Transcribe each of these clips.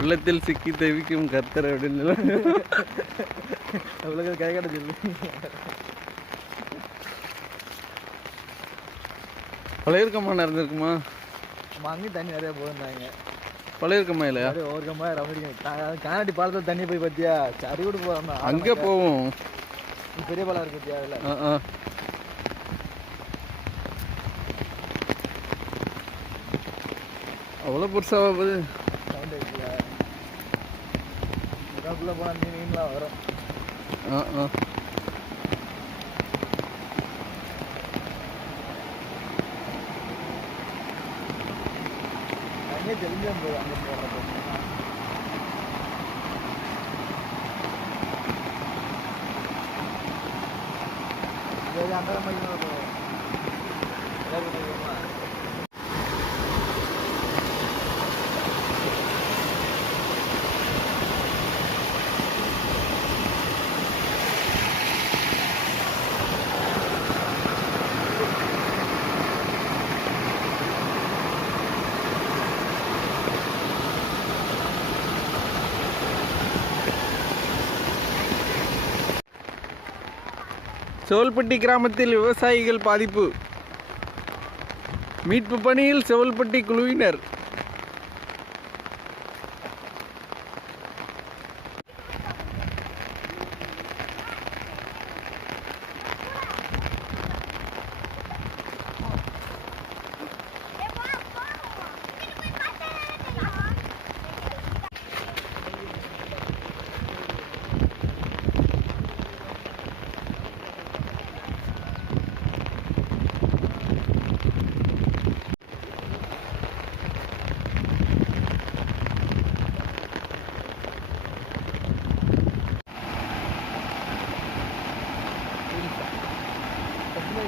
உள்ளத்தில் சிக்கி தவிக்கும் கர்த்தர் அப்படின்னு. அவ்வளோ கை கடை சொல்லு. பழையிருக்கமா நடந்திருக்குமா? நம்ம அங்கேயும் தண்ணி நிறைய போயிருந்தாங்க. பழையிருக்கமா இல்லையா? அப்படியே ஒவ்வொரு கம்பா ரமடிக்கும் காணாட்டி பாலத்தில் தண்ணி போய் பார்த்தியா சரி கூட போகிறோம் அங்கே போவோம். பெரிய பாலம் இருக்கு பார்த்தியா அதில்? ஆ அவ்வளோ பெருசாக போகுது இதுக்குள்ளே போனால் மீன் மீன்லாம் வரும். ஆ ஆ. அங்கேயே தெரிஞ்சா போதும் அங்கே போடுறப்போ அந்த மாதிரி செவல்பட்டி கிராமத்தில் விவசாயிகள் பாதிப்பு. மீட்பு பணியில் செவல்பட்டி குழுவினர்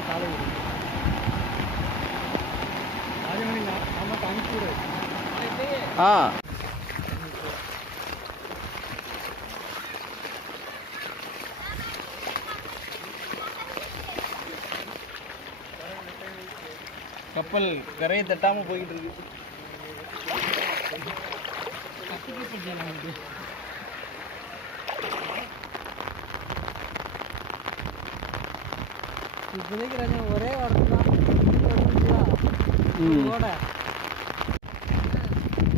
காலை ராஜமணி நம்ம அனுப்பிவிடு. ஆ. கப்பல் கரையை தட்டாம போய்கிட்டு இருக்கு. ராஜா ஒரே வாரம் தான்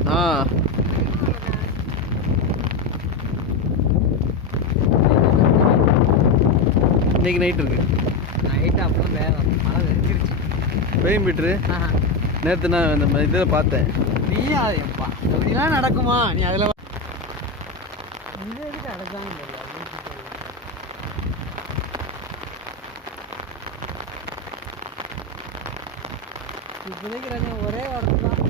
ஆ. இன்னைக்கு நைட் இருக்கு. நைட்டு அப்புறம் வேகம் மழை வெறிச்சிருச்சு பெயும் மீட்ரு. நேற்று நான் இந்த இதில் பார்த்தேன். நீ எப்பா? அப்படிலாம் நடக்குமா? நீ அதில் இந்த எதுக்கு நடக்காம ராஜா ஒரே வாரம் தான்